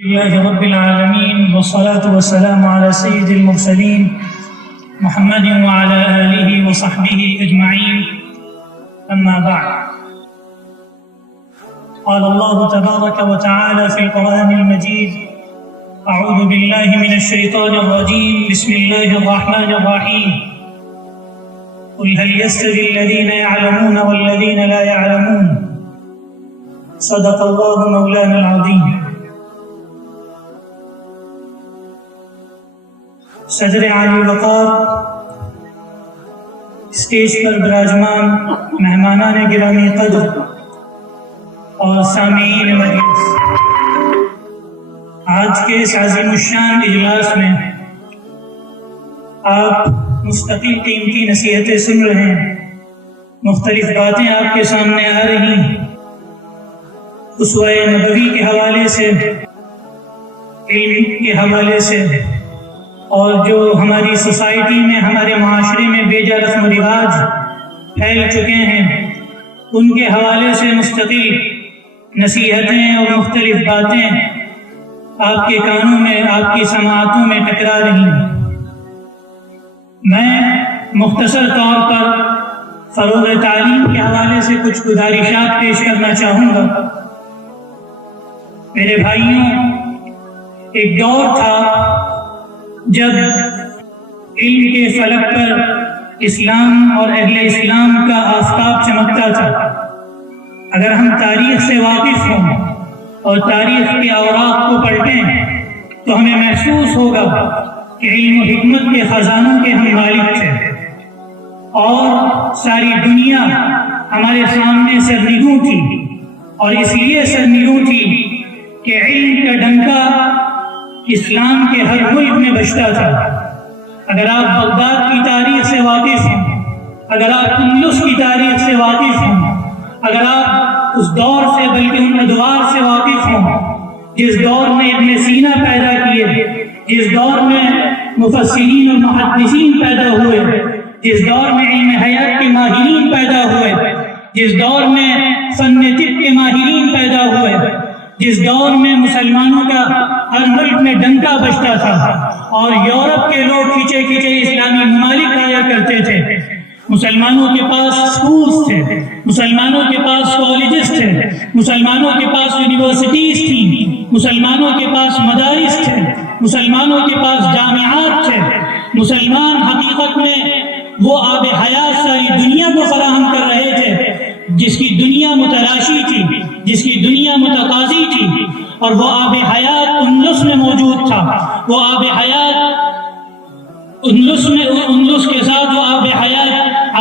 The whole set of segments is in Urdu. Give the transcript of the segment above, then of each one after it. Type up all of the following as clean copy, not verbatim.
لله رب العالمين والصلاة والسلام على سيد المرسلين محمد وعلى آله وصحبه أجمعين. أما بعد، قال الله تبارك وتعالى في القرآن المجيد: أعوذ بالله من الشيطان الرجيم، بسم الله الرحمن الرحيم. قل هل يستوي الذين يعلمون والذين لا يعلمون؟ صدق الله مولانا العظيم. صدر عالی وقار، اسٹیج پر براجمان مہمانان گرامی قدر اور سامعین مجلس، آج کے اس عظیم الشان اجلاس میں آپ مستقل قیمتی نصیحتیں سن رہے ہیں، مختلف باتیں آپ کے سامنے آ رہی ہیں، اسوہ نبوی کے حوالے سے، علم کے حوالے سے، اور جو ہماری سوسائٹی میں، ہمارے معاشرے میں بے جا رسم و رواج پھیل چکے ہیں، ان کے حوالے سے مستقل نصیحتیں اور مختلف باتیں آپ کے کانوں میں، آپ کی سماعتوں میں ٹکرا رہی ہیں۔ میں مختصر طور پر فروغ تعلیم کے حوالے سے کچھ گزارشات پیش کرنا چاہوں گا۔ میرے بھائیوں، ایک دور تھا جب علم کے فلک پر اسلام اور اہل اسلام کا آفتاب چمکتا تھا۔ اگر ہم تاریخ سے واقف ہوں اور تاریخ کے اوراق کو پلٹیں تو ہمیں محسوس ہوگا کہ علم و حکمت کے خزانوں کے ہم مالک تھے، اور ساری دنیا ہمارے سامنے سرنگوں تھی، اور اس لیے سرنگوں تھی کہ علم کا ڈنکا اسلام کے ہر ملک میں بجتا تھا۔ اگر آپ بغداد کی تاریخ سے واقف ہیں، اگر آپ اندلس کی تاریخ سے واقف ہیں، اگر آپ اس دور سے بلکہ ان ادوار سے واقف ہوں جس دور میں ابن سینا پیدا کیے، جس دور میں مفسرین اور محدثین پیدا ہوئے، جس دور میں علم حیات کے ماہرین پیدا ہوئے، جس دور میں فن طب کے ماہرین پیدا ہوئے، جس دور میں مسلمانوں کا ہر ملک میں ڈنکا بجتا تھا اور یورپ کے لوگ کھچے کھچے اسلامی ممالک آیا کرتے تھے، مسلمانوں کے پاس سکولز تھے، مسلمانوں کے پاس کالجز تھے، مسلمانوں کے پاس یونیورسٹیز تھیں، مسلمانوں کے پاس مدارس تھے، مسلمانوں کے پاس جامعات تھے۔ مسلمان حقیقت میں وہ آب حیات ساری دنیا کو فراہم کر رہے تھے جس کی دنیا متلاشی تھی، جس کی دنیا متقاضی تھی، اور وہ آب حیات اندلس میں موجود تھا۔ وہ آب حیات اندلس کے ساتھ وہ آب حیات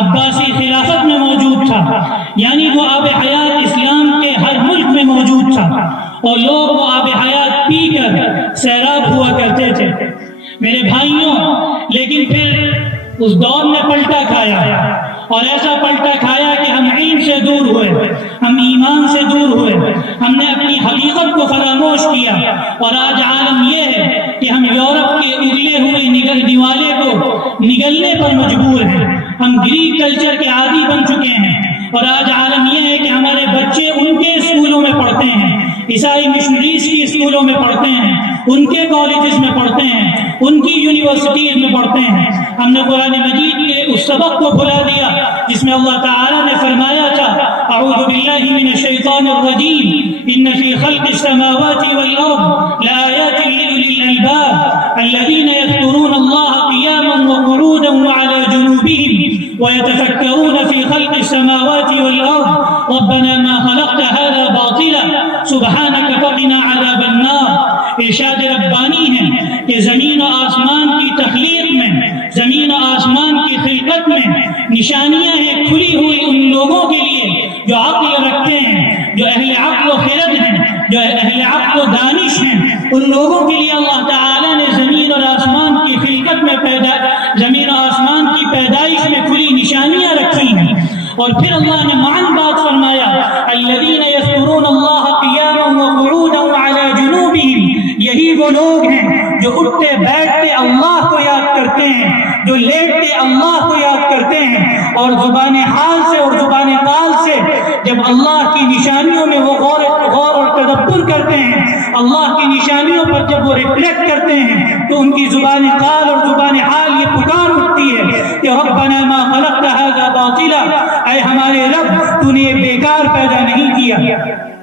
عباسی خلافت میں موجود تھا، یعنی وہ آب حیات اسلام کے ہر ملک میں موجود تھا، اور لوگ وہ آب حیات پی کر سیراب ہوا کرتے تھے۔ میرے بھائیوں، لیکن پھر اس دور نے پلٹا کھایا، اور ایسا پلٹا کھایا کہ ہم علم سے دور ہوئے، ہم ایمان سے دور ہوئے، ہم نے اپنی حقیقت کو فراموش کیا، اور آج عالم یہ ہے کہ ہم یورپ کے اگلے ہوئے دیوالے کو نگلنے پر مجبور ہیں۔ ہم گریک کلچر کے عادی بن چکے ہیں، اور آج عالم یہ ہے کہ ہمارے بچے ان کے اسکولوں میں پڑھتے ہیں، عیسائی مشنریز کی اسکولوں میں پڑھتے ہیں، ان کے کالجز میں پڑھتے ہیں، ان کی یونیورسٹیز میں پڑھتے ہیں۔ ہم نے قرآن مجید کے اس سبق کو بھلا دیا جس میں اللہ تعالیٰ نے فرمایا تھا: اعوذ باللہ من الشیطان الرجیم، ان فی خلق السماوات والارض لآیات لأولی الالباب الذین یذکرون اللہ قیاما وقعودا وعلی جنوبہم ویتفکرون فی خلق السماوات والارض ربنا ما خلقت هذا باطلا سبحانک فقنا عذاب النار۔ ارشاد ربانی ہے کہ زمین و آسمان کی تخلیق میں، زمین و آسمان کی خلقت میں نشانیاں ہیں کھلی ہوئی ان لوگوں کے لیے جو عقل رکھتے ہیں، جو اہل عقل و خرد ہیں، جو اہل عقل و دانش ہیں۔ ان لوگوں کے لیے اللہ تعالیٰ نے زمین اور آسمان کی خلقت میں زمین و آسمان کی پیدائش میں کھلی نشانیاں رکھی ہیں، اور پھر اللہ نے معن بات فرمایا: الذین یذکرون اللہ قیاما وقعودا وعلی جنوبہم۔ یہی وہ لوگ ہیں جو اٹھتے بیٹھتے اللہ کو یاد کرتے ہیں، جو لیٹتے اللہ کو یاد کرتے ہیں، اور زبان حال سے اور زبان قال سے جب اللہ کی نشانیوں میں وہ غور اور تدبر تدبر کرتے ہیں، اللہ کی نشانیوں پر جب وہ ریفلیکٹ کرتے ہیں تو ان کی زبان قال اور زبان حال یہ پکار اٹھتی ہے کہ ربنا ما خلقت هذا باطلا، اے ہمارے رب تو نے یہ بیکار پیدا نہیں کیا۔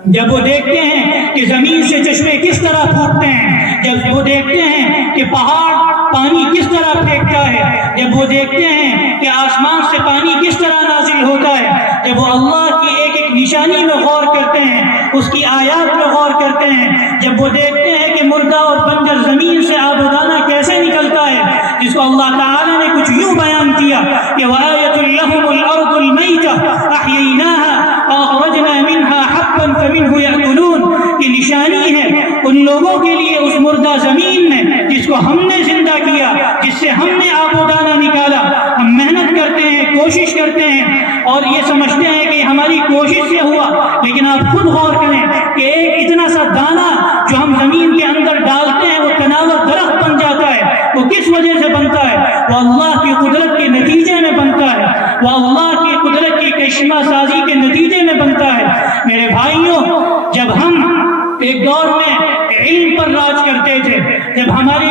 جب وہ دیکھتے ہیں کہ زمین سے چشمے کس طرح پھوٹتے ہیں، جب وہ دیکھتے ہیں کہ پہاڑ پانی کس طرح پھینکتا ہے، جب وہ دیکھتے ہیں کہ آسمان سے پانی کس طرح نازل ہوتا ہے، جب وہ اللہ کی ایک ایک نشانی میں غور کرتے ہیں، اس کی آیات میں غور کرتے ہیں، جب وہ دیکھتے ہیں کہ مردہ اور بنجر زمین سے آب و دانہ کیسے نکلتا ہے، جس کو اللہ تعالیٰ نے کچھ یوں بیان کیا کہ وَآيَةٌ لَهُمُ الْأَرْضُ الْمَيْتَةُ أَحْيَيْنَاهَا فَأَخْرَجْنَا مِنْهَا حَبًّا فَمِنْهُ يَأْكُلُونَ، یہ نشانی ہے ان لوگوں کے لیے اس مردہ زمین میں جس کو ہم نے زندہ کیا، جس سے ہم نے آب و دانہ نکالا۔ ہم محنت کرتے ہیں، کوشش کرتے ہیں اور یہ سمجھتے ہیں کہ ہماری کوشش سے ہوا، لیکن آپ خود غور کریں کہ ایک اتنا سا دانہ جو ہم زمین کے اندر ڈالتے ہیں وہ تناور درخت بن جاتا ہے، وہ کس وجہ سے بنتا ہے؟ وہ اللہ کی قدرت کے نتیجے میں بنتا ہے، وہ اللہ کی قدرت کی کشمہ سازی کے نتیجے میں بنتا ہے۔ میرے بھائیوں، جب ہم ایک دور میں علم پر راج کرتے تھے، جب ہماری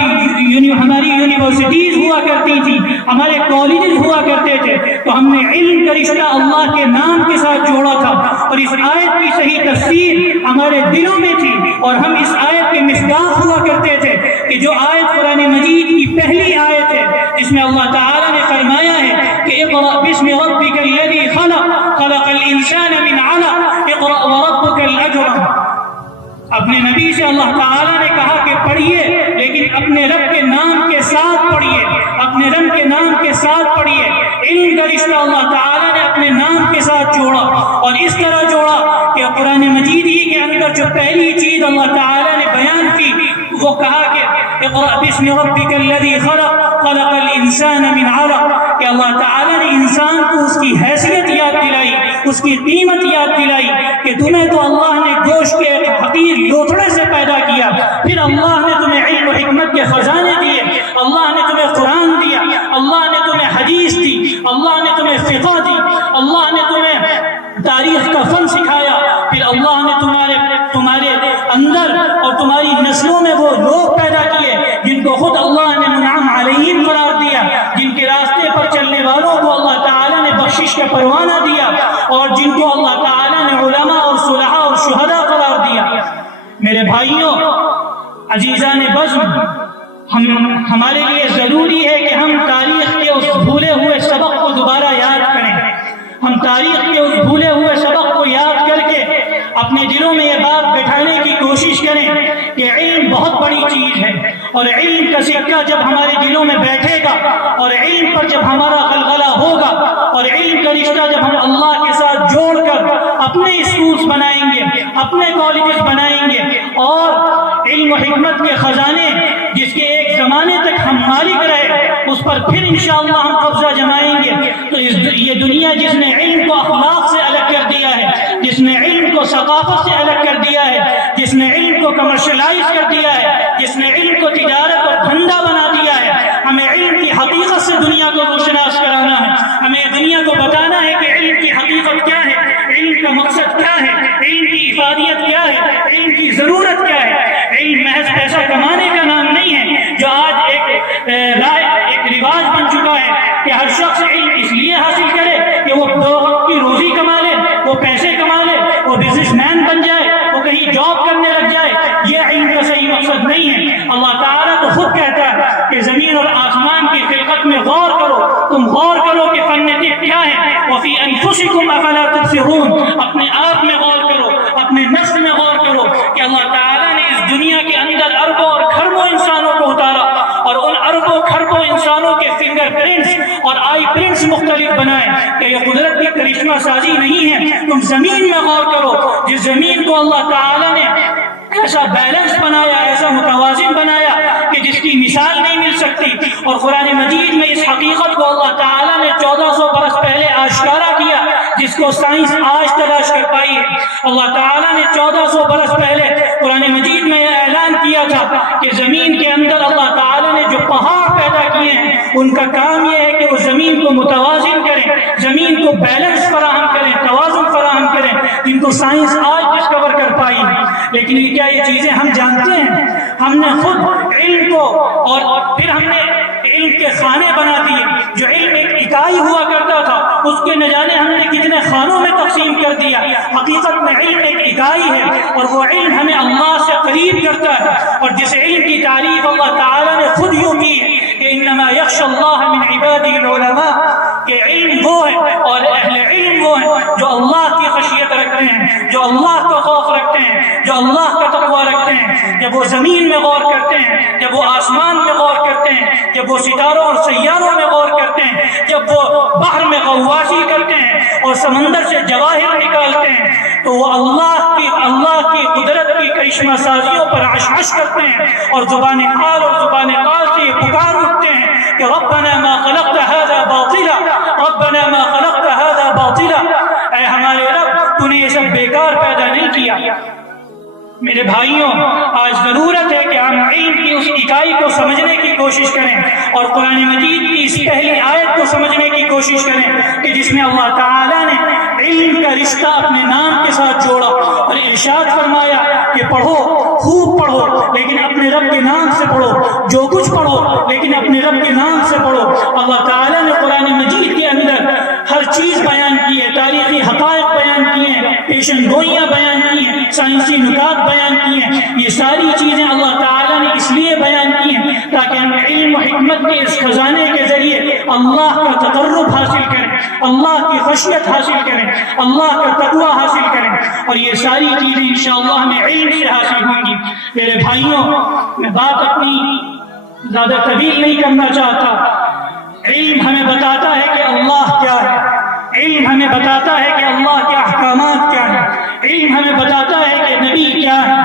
یونیورسٹیز ہوا کرتی تھی، ہمارے کالجز ہوا کرتے تھے، تو ہم نے علم کا رشتہ اللہ کے نام کے ساتھ جوڑا تھا، اور اس آیت کی صحیح تفسیر ہمارے دلوں میں تھی، اور ہم اس آیت کے مصداق ہوا کرتے تھے کہ جو آیت قرآن مجید کی پہلی آیت ہے جس میں اللہ تعالیٰ نے فرمایا ہے کہ اقرأ بسم ربک الذی خلق خلق الانسان من علق اقرأ وربک الاکرم۔ اپنے نبی سے اللہ تعالیٰ نے کہا کہ پڑھیے، لیکن اپنے رب کے نام کے ساتھ پڑھیے، اپنے رب کے نام کے ساتھ پڑھیے۔ علم کا رشتہ اللہ تعالیٰ نے اپنے نام کے ساتھ جوڑا، اور اس طرح جوڑا کہ قرآن مجید ہی کے اندر جو پہلی چیز اللہ تعالیٰ نے بیان کی وہ کہا کہ اقرأ بسم ربک الذی خلق خلق الانسان من علق، کہ اللہ تعالیٰ نے انسان کو اس کی حیثیت یاد دلائی، اس کی قیمت یاد دلائی کہ تمہیں تو اللہ نے گوشت کے حقیر لوتھڑے سے پیدا کیا، پھر اللہ نے تمہیں علم و حکمت کے خزانے دیے، اللہ نے تمہیں قرآن دیا، اللہ نے تمہیں حدیث دی، اللہ نے تمہیں فقہ دی، اللہ نے تمہیں تاریخ کا فن سکھایا، پھر اللہ نے تمہارے اندر اور تمہاری نسلوں میں وہ لوگ پیدا کیے جن کو خود اللہ نے منعم علیہم قرار دیا، جن کے راستے پر چلنے والوں کو اللہ تعالیٰ نے بخشش کا پروانہ دیا، اور جن کو اللہ تعالیٰ نے علماء اور صلحاء اور شہداء قرار دیا۔ میرے بھائیوں، عزیزان بزم، ہمارے لیے ضروری ہے کہ ہم تاریخ کے اس بھولے ہوئے سبق کو دوبارہ یاد کریں۔ ہم تاریخ کے اس بھولے ہوئے سبق کو یاد کر کے اپنے دلوں میں یہ بات بٹھانے کی کوشش کریں کہ علم بہت بڑی چیز ہے، اور علم کا سکہ جب ہمارے دلوں میں بیٹھے گا، اور علم پر جب ہمارا غلغلہ ہوگا، اور علم کا رشتہ جب ہم اللہ کے ساتھ جوڑ کر اپنے اسکولز بنائیں گے، اپنے کالجز بنائیں گے، اور علم و حکمت کے خزانے جس کے ایک زمانے تک ہم مالک رہے اس پر پھر انشاءاللہ ہم قبضہ جمائیں گے، تو یہ دنیا جس نے علم کو اخلاق سے الگ کر دیا ہے، جس نے علم کو ثقافت سے الگ کر دیا ہے، جس نے علم کو کمرشلائز کر دیا ہے، جس نے علم کو تجارت اور دھندا بنا دیا ہے، ہمیں علم کی حقیقت سے دنیا کو روشناس کرانا ہے، ہمیں دنیا کو بتانا ہے کہ علم کی حقیقت کیا ہے، علم کا مقصد کیا ہے، علم کی افادیت کیا ہے، علم کی ضرورت کیا ہے۔ علم محض پیسہ کمانے کا نام نہیں ہے، جو آج ایک رواج بن چکا ہے کہ ہر شخص علم اس لیے حاصل کرے کہ وہ دو وقت کی روزی کما لے، وہ پیسے کما لے، وہ بزنس مین بن جائے، وہ کہیں جاب کرنے لگ جائے۔ یہ علم کا صحیح مقصد نہیں ہے۔ اللہ تعالیٰ تو خود کہتا ہے کہ زمین اور آسمان کی خلقت میں غور کرو، تم غور کرو کہ فن طب کیا ہے، وفی انفسکم افلا تبصرون، اپنے آپ میں غور کرو، اپنے نفس میں غور کرو کہ اللہ تعالیٰ نے اس دنیا کے اندر اربوں اور کھربوں انسانوں کو اتارا، اور ان اربوں کھربوں انسانوں کے فنگر پرنٹس اور آئی پرنٹس مختلف بنائے کہ یہ قدرت کی کرشمہ سازی نہیں ہے۔ تم زمین میں غور کرو، جس زمین کو اللہ تعالیٰ نے ایسا بیلنس بنایا، ایسا متوازن بنایا کہ جس کی مثال نہیں مل سکتی، اور قرآن مجید میں اس حقیقت کو اللہ تعالیٰ نے 1400 برس پہلے آشکارا کیا، جس کو سائنس آج تلاش کر پائی ہے۔ اللہ تعالیٰ نے 1400 برس پہلے قرآن مجید میں اعلان کیا تھا کہ زمین کے اندر اللہ تعالیٰ نے جو پہاڑ پیدا کیے ہیں ان کا کام یہ ہے کہ وہ زمین کو متوازن کریں، زمین کو بیلنس فراہم کریں، توازن فراہم کریں، جن کو سائنس آج ڈسکور کر پائی ہے۔ لیکن یہ کیا یہ چیزیں ہم جانتے ہیں؟ ہم نے خود علم کو اور پھر ہم نے علم کے خانے بنا دیے. جو علم ایک اکائی ہوا کرتا تھا اس کے نہ جانے ہم نے کتنے خانوں میں تقسیم کر دیا. حقیقت میں علم ایک اکائی ہے اور وہ علم ہمیں اللہ سے قریب کرتا ہے. اور جس علم کی تعریف اللہ تعالیٰ نے خود یوں کی ہے کہ انما یخشی اللہ من عبادہ العلماء، کہ علم وہ ہے اور اہل علم وہ ہیں جو اللہ کی خشیت رکھتے ہیں، جو اللہ کا خوف رکھتے ہیں، جو اللہ کا تقوی رکھتے ہیں. جب وہ زمین میں غور کرتے ہیں، جب وہ آسمان میں غور کرتے ہیں، جب وہ ستاروں اور سیاروں میں غور کرتے ہیں، جب وہ بحر میں غواصی کرتے ہیں اور سمندر سے جواہر نکالتے ہیں، تو وہ اللہ کی قدرت کی کرشمہ سازیوں پر عشعش کرتے ہیں اور زبان حال اور زبان قال سے یہ پکار اٹھتے ہیں کہ ربنا ما خلقت هذا باطلا، ربنا ما خلقت هذا باطلا، اے ہمارے رب تو نے یہ سب بیکار پیدا نہیں کیا. میرے بھائیوں، آج ضرورت ہے کہ ہم علم کی اس اکائی کو سمجھنے کی کوشش کریں اور قرآن مجید کی اس پہلی آیت کو سمجھنے کی کوشش کریں کہ جس میں اللہ تعالیٰ نے علم کا رشتہ اپنے نام کے ساتھ جوڑا اور ارشاد فرمایا کہ پڑھو، خوب پڑھو، لیکن اپنے رب کے نام سے پڑھو. جو کچھ پڑھو لیکن اپنے رب کے نام سے پڑھو. اللہ تعالیٰ نے قرآن مجید کے اندر ہر چیز بیان کی ہے، تاریخی حقائق بیان کیے ہیں، پیشن گوئیاں بیان کی ہیں، سائنسی نکات بیان کی ہیں. یہ ساری چیزیں اللہ تعالیٰ نے اس لیے بیان کی ہیں تاکہ ہم علم و حکمت کے اس خزانے کے ذریعے اللہ کا تقرب حاصل کریں، اللہ کی خشیت حاصل کریں، اللہ کا تقوی حاصل کریں. اور یہ ساری چیزیں انشاءاللہ ہمیں علم سے حاصل ہوں گی. میرے بھائیوں، میں بات اپنی زیادہ طویل نہیں کرنا چاہتا. علم ہمیں بتاتا ہے کہ اللہ کیا ہے، علم ہمیں بتاتا ہے کہ اللہ کے احکامات کیا ہیں، علم ہمیں بتاتا ہے کہ نبی کیا ہے،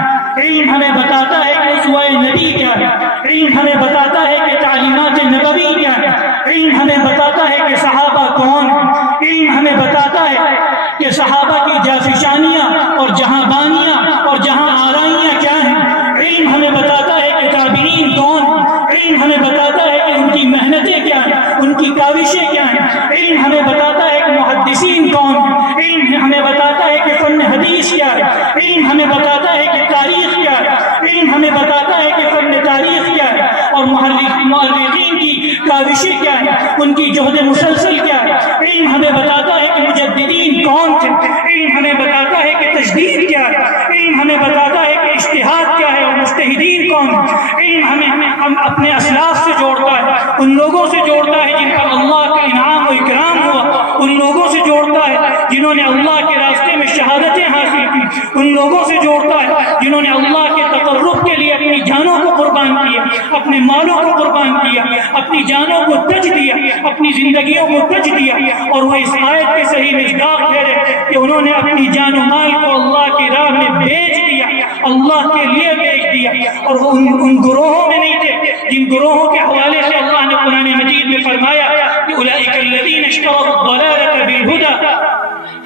علم ہمیں بتاتا ہے کہ اسوہ نبی کیا ہے، علم ہمیں بتاتا ہے کہ تعلیمات نبوی کیا ہے، علم ہمیں بتاتا ہے کہ صحابہ کون ہیں، علم ہمیں بتاتا ہے کہ صحابہ کی جافشانیاں اور جہاں بانیاں اور جہاں آرائیاں کیا ہیں، علم ہمیں بتاتا ہے کہ تابعین کون ہیں، علم ہمیں بتاتا ہے کہ ان کی محنتیں کیا ہیں، ان کی کاوشیں کیا ہیں، علم ہمیں بتاتا ہے کہ محدثین کون ہیں، علم ہمیں بتاتا ہے کہ فن حدیث کیا ہے، علم ہمیں بتاتا ہے کہ تاریخ کیا ہے، علم ہمیں بتاتا ہے کہ فن تاریخ کیا ہے اور مؤرخین کی کاوشیں کیا ہیں، ان کی جہد مسلسل کیا ہے. علم ہمیں بتاتا ہے کہ مجددین کون تھے، علم ہمیں بتاتا ہے کہ تجدید کیا ہے، علم ہمیں بتاتا ہے کہ اجتہاد کیا ہے اور مجتہدین کون ہیں. علم ہم اپنے اسلاف سے جوڑتا ہے، ان لوگوں سے جوڑتا ہے جن پر اللہ کا انعام و اکرام ہوا، ان لوگوں سے جوڑتا ہے جنہوں نے اللہ کے راستے میں شہادتیں حاصل کی، ان لوگوں سے جوڑتا ہے جنہوں نے اللہ کے تقرب کے لیے اپنی جانوں کو قربان کیا، اپنے مالوں کو قربان کیا، اپنی جانوں کو تج دیا، اپنی زندگیوں کو تج دیا. اور وہ اس آیت کے صحیح مصداق ٹھہرے کہ انہوں نے اپنی جان و مال کو اللہ کی راہ میں بیچ دیا، اللہ کے لیے بیچ دیا. اور وہ ان گروہوں میں نہیں تھے جن گروہوں کے حوالے سے اللہ نے قرآن مجید میں فرمایا کہ اولئک الذین اشتروا الضلالۃ بالہدی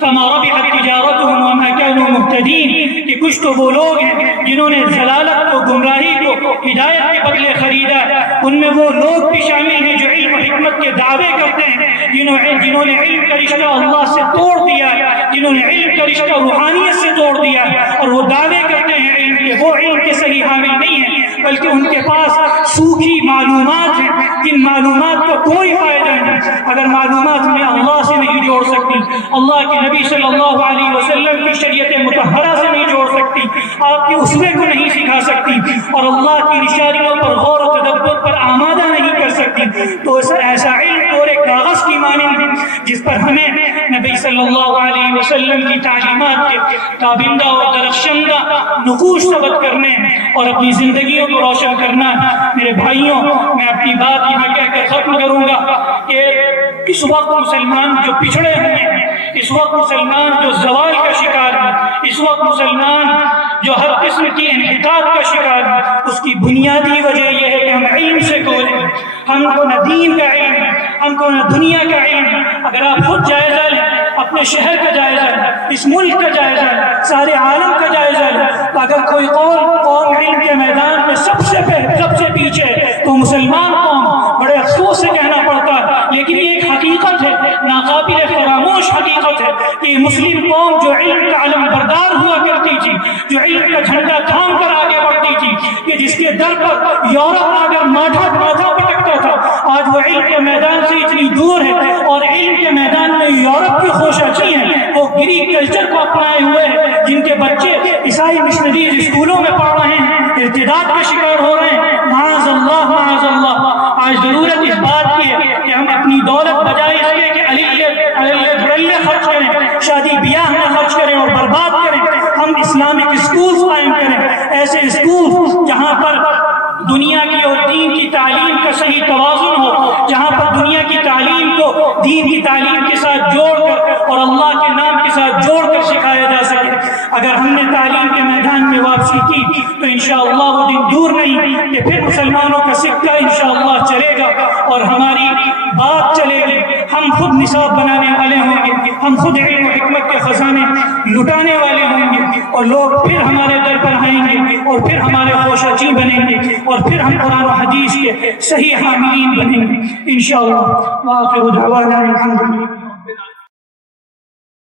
فما ربحت تجارتهم وما كانوا مهتدین، کہ کچھ تو وہ لوگ ہیں جنہوں نے ضلالت کو، گمراہی کو ہدایت کے بدلے خریدا. ان میں وہ لوگ بھی شامل ہیں جو علم و حکمت کے دعوے کرتے ہیں، جنہوں نے علم کا رشتہ اللہ سے توڑ دیا ہے، جنہوں نے علم کا رشتہ روحانیت سے توڑ دیا ہے اور وہ دعوے کرتے ہیں علم کے. وہ علم کے صحیح حامل نہیں ہیں بلکہ ان کے پاس سوکھی معلومات ہیں جن معلومات کا کوئی فائدہ نہیں. اگر معلومات ہمیں اللہ سے نہیں جوڑ سکتی، اللہ کے نبی صلی اللہ علیہ وسلم کی شریعت مطہرہ سے نہیں جوڑ سکتی، آپ کے اسوے کو نہیں سکھا سکتی اور اللہ کی نشانیوں پر غور و تدبر پر آمادہ نہیں کر سکتی، تو ایسا علم اور ایک کاغذ کی مانند ہے جس پر ہمیں نبی صلی اللہ علیہ وسلم کی تعلیمات کے تابندہ اور درخشندہ نقوش ثبت کرنے اور اپنی زندگیوں کو روشن کرنا. میرے بھائیوں، میں اپنی بات یہاں کہہ کر ختم کروں گا کہ اس وقت مسلمان جو پچھڑے ہوئے ہیں، اس وقت مسلمان جو زوال کا شکار ہے، اس وقت مسلمان جو ہر قسم کی انحطاط کا شکار ہے، اس کی بنیادی وجہ یہ ہے کہ ہم علم سے کھولے ہیں. ہم کو نہ دین کا علم ہے، ہم کو نہ دنیا کا علم ہے. اگر آپ خود جائزہ لیں، اپنے شہر کا جائزہ لیں، اس ملک کا جائزہ لیں، سارے عالم کا جائزہ لیں، تو اگر کوئی قوم علم کے میدان میں سب سے پیچھے ہے تو مسلمان قوم. بڑے افسوس سے کہنا پڑتا ہے لیکن یہ ایک حقیقت ہے، ناقابل فراموش حقیقت ہے کہ مسلم قوم جو علم کا علم بردار ہوا کرتی تھی، جو علم کا جھنڈا تھام کر آگے بڑھتی تھی، کہ جس کے در پر یورپ اگر ماتھا پٹکتا تھا، آج وہ علم کے میدان سے اتنی دور ہے اور علم کے میدان میں یورپ کی خوشاچی ہیں، وہ گریک کلچر کو اپنائے ہوئے ہیں، جن کے بچے عیسائی مشنریز اسکولوں میں پڑھ رہے ہیں، ارتداد کا شکار ہو رہے ہیں۔ معاذ اللہ معاذ اللہ۔ آج ضرورت اس بات کی ہے کہ ہم اپنی دولت بجائے اس کے کہ علیہ خرچ کریں، شادی بیاہ میں خرچ کریں اور برباد کریں، ہم اسلامک اسکولز قائم کریں، ایسے اسکول جہاں پر دنیا کی اور دین کی تعلیم کا صحیح توازن ہو، جہاں پر دنیا کی تعلیم کو دین کی تعلیم کے ساتھ جوڑ کر اور اللہ کے نام کے ساتھ جوڑ کر سکھایا جا سکے۔ اگر ہم نے تعلیم کے میدان میں واپسی کی تو انشاءاللہ وہ دن دور نہیں کہ پھر مسلمانوں کا سکہ انشاءاللہ چلے گا اور ہماری بات چلے گی، ہم خود نصاب بنانے والے ہوں گے، ہم خود علم و حکمت کے خزانے لٹانے والے ہوں گے، اور لوگ پھر ہمارے در پر آئیں گے اور پھر ہمارے خوشاچی بنیں گے اور پھر ہم قرآن و حدیث کے صحیح حاملین بنیں گے انشاءاللہ۔ وآخر دعوانا الحمدللہ۔